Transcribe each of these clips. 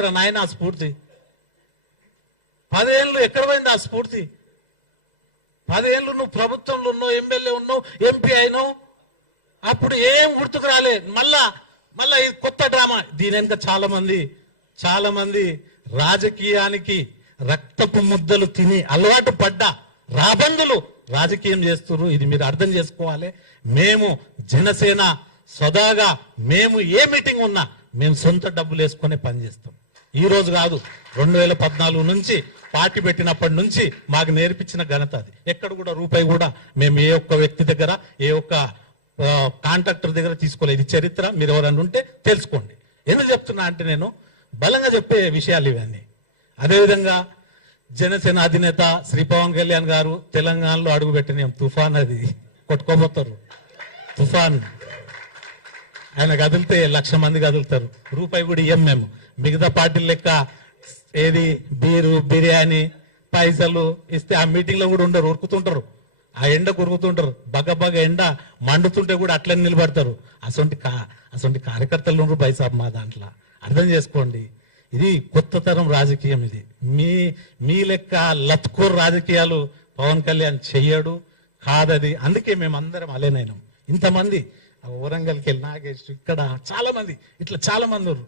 పోయిందిరా నాయన ఆ స్ఫూర్తి? 10 ఏళ్ళు ఎక్కడ పోయింది ఆ స్ఫూర్తి? 10 ఏళ్ళు నువ్వు ప్రభుత్వంలో ఉన్నావు, ఎమ్మెల్యే ఉన్నావు, ఎంపీ అయినావు, అప్పుడు ఏం గుర్తుకు రాలే. మళ్ళా ఇది కొత్త డ్రామా. దీని వెనుక చాలా మంది రాజకీయానికి రక్తపు ముద్దలు తిని అలవాటు పడ్డ రాబందులు రాజకీయం చేస్తున్నారు. ఇది మీరు అర్థం చేసుకోవాలి. మేము జనసేన సదాగా మేము ఏ మీటింగ్ ఉన్నా మేము సొంత డబ్బులు వేసుకునే పనిచేస్తాం. ఈ రోజు కాదు, 2014 నుంచి పార్టీ పెట్టినప్పటి నుంచి మాకు నేర్పించిన ఘనత అది. ఎక్కడ కూడా రూపాయి కూడా మేము ఏ ఒక్క వ్యక్తి దగ్గర, ఏ ఒక్క కాంట్రాక్టర్ దగ్గర తీసుకోలేదు. చరిత్ర మీరు ఎవరన్నా ఉంటే తెలుసుకోండి. ఎందుకు చెప్తున్నా అంటే నేను బలంగా చెప్పే విషయాలు ఇవన్నీ. అదేవిధంగా జనసేన అధినేత శ్రీ పవన్ కళ్యాణ్ గారు తెలంగాణలో అడుగుపెట్టిన తుఫాన్, అది కొట్టుకోబోతారు. తుఫాన్ ఆయన కదిలితే 1,00,000 మంది కదులుతారు. రూపాయి కూడా ఇయ్యం మేము. మిగతా పార్టీల లెక్క ఏది బీరు బిర్యానీ పైసలు ఇస్తే ఆ మీటింగ్ లో కూడా ఉండరు, ఉరుకుతుంటారు. ఆ ఎండ కురుకుతుంటారు. బగ ఎండ మండుతుంటే కూడా అట్లనే నిలబడతారు. అసొంటి కార్యకర్తలు ఉండరు బైసాబ్ మా దాంట్లో. అర్థం చేసుకోండి, ఇది కొత్త తరం రాజకీయం. ఇది మీ లెక్క లత్కోర్ రాజకీయాలు పవన్ కళ్యాణ్ చెయ్యడు, కాదది. అందుకే మేమందరం అలేనైనాం. ఇంతమంది వరంగల్కి వెళ్ళి నాగేష్, ఇక్కడ చాలా మంది ఉన్నారు.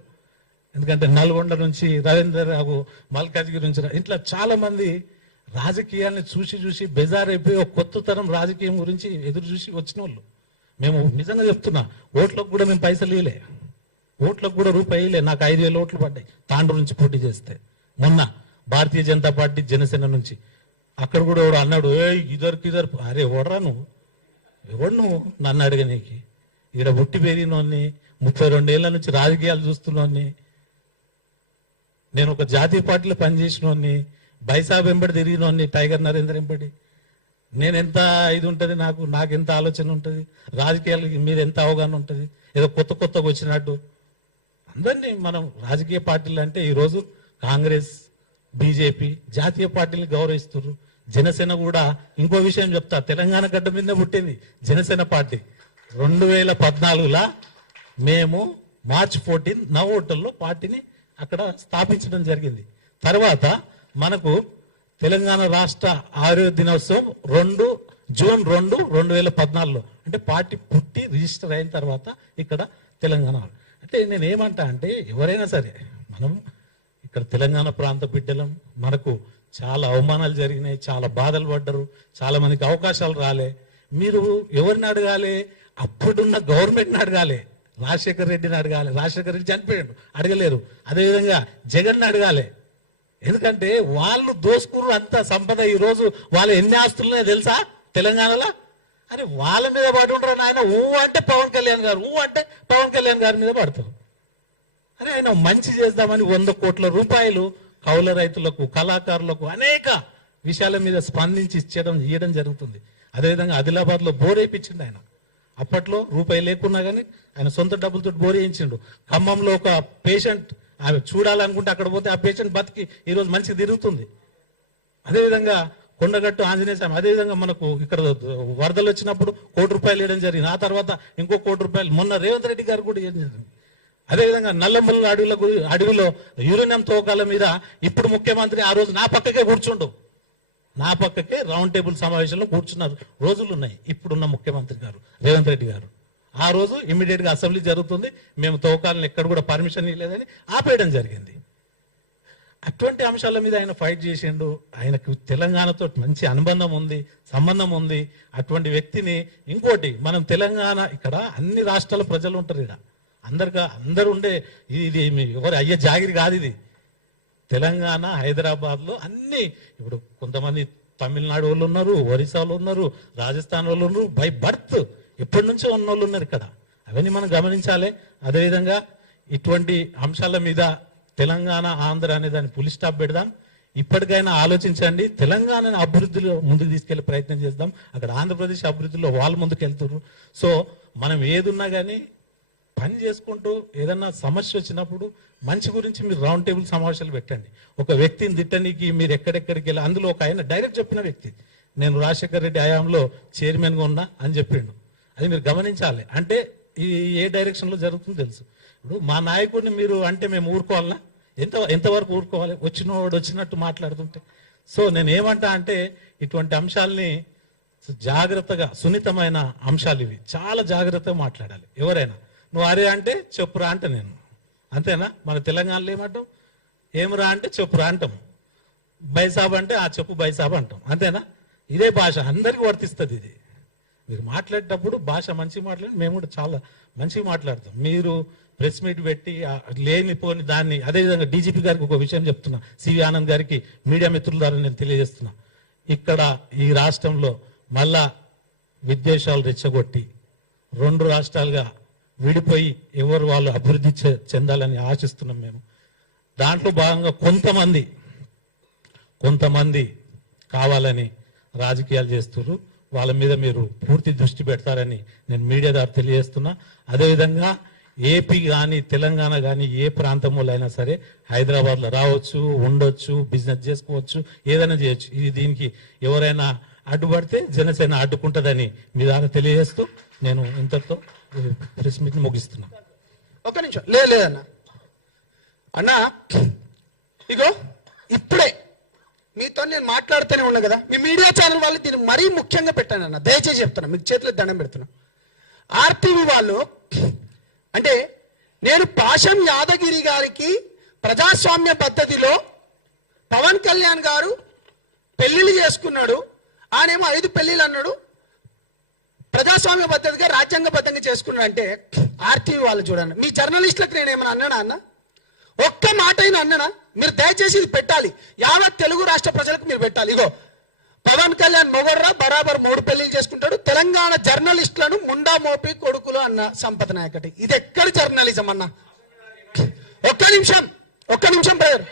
ఎందుకంటే నల్గొండ నుంచి రవీంద్ర రావు, మల్కాజ్గిరి నుంచి ఇట్లా చాలా మంది రాజకీయాన్ని చూసి బెజారైపోయి ఒక కొత్త తరం రాజకీయం గురించి ఎదురు చూసి వచ్చిన వాళ్ళు. మేము నిజంగా చెప్తున్నా, ఓట్లకు కూడా మేము పైసలు ఇవ్వలే, ఓట్లకు కూడా రూపాయి ఇవ్వలే. నాకు 5,000 ఓట్లు పడ్డాయి తాండ్రు నుంచి పోటీ చేస్తే. మొన్న భారతీయ జనతా పార్టీ జనసేన నుంచి అక్కడ కూడా ఎవడు అన్నాడు, ఇద్దరు అరే ఓడరా ఎవడు నువ్వు నన్ను అడగనీకి? ఇక్కడ పుట్టి పెరిగినోన్ని, 32 ఏళ్ల నుంచి రాజకీయాలు చూస్తున్నోన్ని, నేను ఒక జాతీయ పార్టీలో పనిచేసినోన్ని, బైసాబ్ వెంబడి తిరిగినోన్ని, టైగర్ నరేంద్ర వెంబడి. నేను ఎంత ఇది ఉంటుంది, నాకు ఎంత ఆలోచన ఉంటుంది, రాజకీయాల మీద ఎంత అవగాహన ఉంటుంది. ఏదో కొత్తగా వచ్చినట్టు అందరినీ మనం రాజకీయ పార్టీలు అంటే ఈరోజు కాంగ్రెస్, బీజేపీ జాతీయ పార్టీలు గౌరవిస్తున్నారు. జనసేన కూడా ఇంకో విషయం చెప్తా, తెలంగాణ గడ్డ మీద పుట్టింది జనసేన పార్టీ. 2014లో మేము March 14 నవోటల్లో పార్టీని అక్కడ స్థాపించడం జరిగింది. తర్వాత మనకు తెలంగాణ రాష్ట్ర ఆరోగ్య దినోత్సవం జూన్ 2, 2014లో, అంటే పార్టీ పుట్టి రిజిస్టర్ అయిన తర్వాత ఇక్కడ తెలంగాణ. అంటే నేను ఏమంటా అంటే, ఎవరైనా సరే మనం ఇక్కడ తెలంగాణ ప్రాంత బిడ్డలం, మనకు చాలా అవమానాలు జరిగినాయి, చాలా బాధలు పడ్డరు, చాలా మందికి అవకాశాలు రాలే. మీరు ఎవరిని అడగాలి? అప్పుడున్న గవర్నమెంట్ని అడగాలి, రాజశేఖర్ రెడ్డిని అడగాలి. రాజశేఖర్ రెడ్డి చనిపోయాడు, అడగలేరు. అదేవిధంగా జగన్ అడగాలి. ఎందుకంటే వాళ్ళు దోసుకురు అంత సంపద. ఈరోజు వాళ్ళు ఎన్ని ఆస్తులున్నాయో తెలుసా తెలంగాణలో? అరే వాళ్ళ మీద పడి ఉండరు ఆయన. అంటే పవన్ కళ్యాణ్ గారి మీద పడతారు. అరే ఆయన మంచి చేద్దామని 100 కోట్ల రూపాయలు కౌలు రైతులకు, కళాకారులకు అనేక విషయాల మీద స్పందించి ఇవ్వడం జరుగుతుంది. అదేవిధంగా ఆదిలాబాద్ లో బోర్ వేయించిండు ఆయన. అప్పట్లో రూపాయి లేకున్నా కానీ ఆయన సొంత డబ్బులతో బోర్ వేయించిండు. ఖమ్మంలో ఒక పేషెంట్ ఆమె చూడాలనుకుంటే అక్కడ పోతే ఆ పేషెంట్ బతికి ఈరోజు మంచిగా తిరుగుతుంది. అదేవిధంగా కొండగట్టు ఆంజనేయ స్వామి, అదేవిధంగా మనకు ఇక్కడ వరదలు వచ్చినప్పుడు ₹1 వేయడం జరిగింది. ఆ తర్వాత ఇంకో ₹1 మొన్న రేవంత్ రెడ్డి గారు కూడా ఇవ్వడం జరిగింది. అదేవిధంగా నల్లమల్ల అడవిలో యూరేనియం తవ్వకాల మీద ఇప్పుడు ముఖ్యమంత్రి ఆ రోజు నా పక్కకే కూర్చుండు, నా పక్కకే రౌండ్ టేబుల్ సమావేశంలో కూర్చున్న రోజులు ఉన్నాయి ఇప్పుడున్న ముఖ్యమంత్రి గారు రేవంత్ రెడ్డి గారు. ఆ రోజు ఇమీడియట్ గా అసెంబ్లీ జరుగుతుంది, మేము తవ్వకాలను ఎక్కడ కూడా పర్మిషన్ ఇవ్వలేదని ఆపేయడం జరిగింది. అటువంటి అంశాల మీద ఆయన ఫైట్ చేసిండు. ఆయనకు తెలంగాణతో మంచి అనుబంధం ఉంది, సంబంధం ఉంది. అటువంటి వ్యక్తిని ఇంకోటి, మనం తెలంగాణ ఇక్కడ అన్ని రాష్ట్రాల ప్రజలు ఉంటారు, ఇక్కడ అందరు ఉండే ఇది ఎవరు అయ్యే జాగిరి కాదు ఇది. తెలంగాణ హైదరాబాద్ లో అన్ని, ఇప్పుడు కొంతమంది తమిళనాడు వాళ్ళు ఉన్నారు, ఒరిస్సాలో ఉన్నారు, రాజస్థాన్ వాళ్ళు ఉన్నారు, బై బర్త్ ఎప్పటి నుంచో ఉన్న వాళ్ళు ఉన్నారు ఇక్కడ. అవన్నీ మనం గమనించాలి. అదేవిధంగా ఇటువంటి అంశాల మీద తెలంగాణ ఆంధ్ర అనే దాన్ని పులి స్టాప్ పెడదాం. ఇప్పటికైనా ఆలోచించండి, తెలంగాణను అభివృద్ధిలో ముందుకు తీసుకెళ్లే ప్రయత్నం చేద్దాం. అక్కడ ఆంధ్రప్రదేశ్ అభివృద్ధిలో వాళ్ళు ముందుకు వెళ్తున్నారు. సో మనం ఏదున్నా కానీ పని చేసుకుంటూ ఏదన్నా సమస్య వచ్చినప్పుడు మంచి గురించి మీరు రౌండ్ టేబుల్ సమావేశాలు పెట్టండి. ఒక వ్యక్తిని తిట్టడానికి మీరు ఎక్కడెక్కడికి వెళ్ళి, అందులో ఒక ఆయన డైరెక్ట్ చెప్పిన వ్యక్తి, నేను రాజశేఖర్ రెడ్డి హయాంలో చైర్మన్ గా ఉన్నా అని చెప్పిండు. అది మీరు గమనించాలి. అంటే ఈ ఏ డైరెక్షన్ లో జరుగుతుందో తెలుసు. ఇప్పుడు మా నాయకుడిని మీరు అంటే మేము ఊరుకోవాలన్నా? ఎంతవరకు ఊరుకోవాలి? వచ్చినవాడు వచ్చినట్టు మాట్లాడుతుంటే. సో నేను ఏమంటా అంటే ఇటువంటి అంశాలని జాగ్రత్తగా, సున్నితమైన అంశాలు ఇవి, చాలా జాగ్రత్తగా మాట్లాడాలి. ఎవరైనా నువ్వు అరే అంటే చెప్పురా అంటే నేను, అంతేనా? మన తెలంగాణలో ఏమంటాం? ఏమరా అంటే చెప్పురా అంటాం, బైసాబ్ అంటే ఆ చెప్పు బైసాబ్ అంటాం, అంతేనా? ఇదే భాష అందరికీ వర్తిస్తుంది. ఇది మీరు మాట్లాడేటప్పుడు భాష మంచిగా మాట్లాడి, మేము కూడా చాలా మంచిగా మాట్లాడతాం. మీరు ప్రెస్ మీట్ పెట్టి లేనిపోని దాన్ని, అదేవిధంగా డీజీపీ గారికి ఒక విషయం చెప్తున్నా, సివి ఆనంద్ గారికి మీడియా మిత్రుల ద్వారా నేను తెలియజేస్తున్నా, ఇక్కడ ఈ రాష్ట్రంలో మళ్ళా విద్వేషాలు రెచ్చగొట్టి 2 రాష్ట్రాలుగా విడిపోయి ఎవరు వాళ్ళు అభివృద్ధి చెందాలని ఆశిస్తున్నాం మేము. దాంట్లో భాగంగా కొంతమంది కావాలని రాజకీయాలు చేస్తున్నారు. వాళ్ళ మీద మీరు పూర్తి దృష్టి పెడతారని నేను మీడియా ద్వారా తెలియజేస్తున్నా. అదేవిధంగా ఏపీ కానీ తెలంగాణ కానీ ఏ ప్రాంతంలో అయినా సరే హైదరాబాద్లో రావచ్చు, ఉండొచ్చు, బిజినెస్ చేసుకోవచ్చు, ఏదైనా చేయొచ్చు. ఇది దీనికి ఎవరైనా అడ్డుపడితే జనసేన అడ్డుకుంటుందని మీ ద్వారా తెలియజేస్తూ నేను ఇంతతో ప్రెస్ మీట్ ముగిస్తున్నా. ఒక్క నిమిషం. లేదన్న అన్నా, ఇగో ఇప్పుడే మీతో నేను మాట్లాడుతూనే ఉన్నా కదా, మీ మీడియా ఛానల్ వాళ్ళు దీన్ని మరీ ముఖ్యంగా పెట్టాను అన్న, దయచేసి చెప్తున్నా, మీకు చేతిలో దండం పెడుతున్నా. ఆర్టీవీ వాళ్ళు అంటే నేను పాషం యాదగిరి గారికి ప్రజాస్వామ్య పద్ధతిలో పవన్ కళ్యాణ్ గారు పెళ్లిళ్ళు చేసుకున్నాడు, ఆయనేమో 5 పెళ్లిళ్ళు అన్నాడు, ప్రజాస్వామ్య పద్ధతిగా రాజ్యాంగబద్ధంగా చేసుకున్నాడు అంటే ఆర్టీవీ వాళ్ళు చూడండి. మీ జర్నలిస్టులకు నేను ఏమైనా అన్నానా అన్న? ఒక్క మాట అయినా అన్నానా? మీరు దయచేసి ఇది పెట్టాలి, యావత్ తెలుగు రాష్ట్ర ప్రజలకు మీరు పెట్టాలి. ఇగో పవన్ కళ్యాణ్ మొగర్రా బరాబర్ 3 పెళ్లిళ్ళు చేసుకుంటాడు, తెలంగాణ జర్నలిస్టులను ముండా మోపి కొడుకులు అన్న సంపద నాయకటి. ఇది ఎక్కడి జర్నలిజం అన్న? ఒక్క నిమిషం బ్రదర్.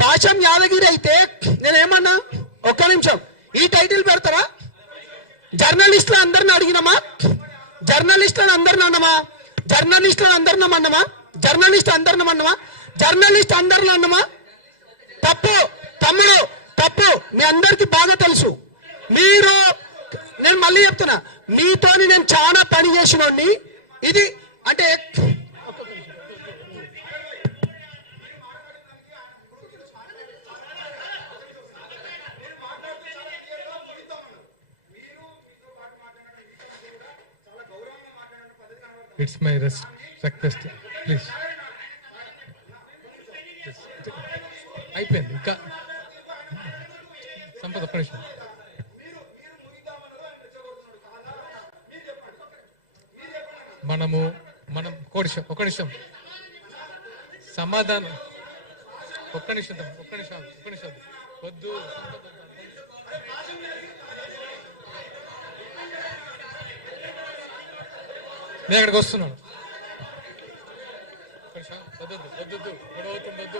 పాషం యాదగిరి అయితే నేనేమన్నా? ఒక్క నిమిషం. ఈ టైటిల్ పెడతారా? జర్నలిస్టులు అందరిని అడిగినామా? జర్నలిస్టులను అందరిని అన్నమా? జర్నలిస్ట్ అందరిని అన్నమా? తప్పు తమ్ముడు, తప్పు. మీ అందరికి బాగా తెలుసు. మీరు, నేను మళ్ళీ చెప్తున్నా, మీతోని నేను చాలా పని చేసినోడిని. ఇది అంటే It's my request, please. అయిపోయింది ఇంకా సంపద. ఒక్క నిమిషం. మనం ఒక్క నిమిషం సమాధానం. ఒక్క నిమిషం వద్దు. నేను అక్కడికి వస్తున్నాను. వద్దు, గొడవ అవుతుంది, వద్దు.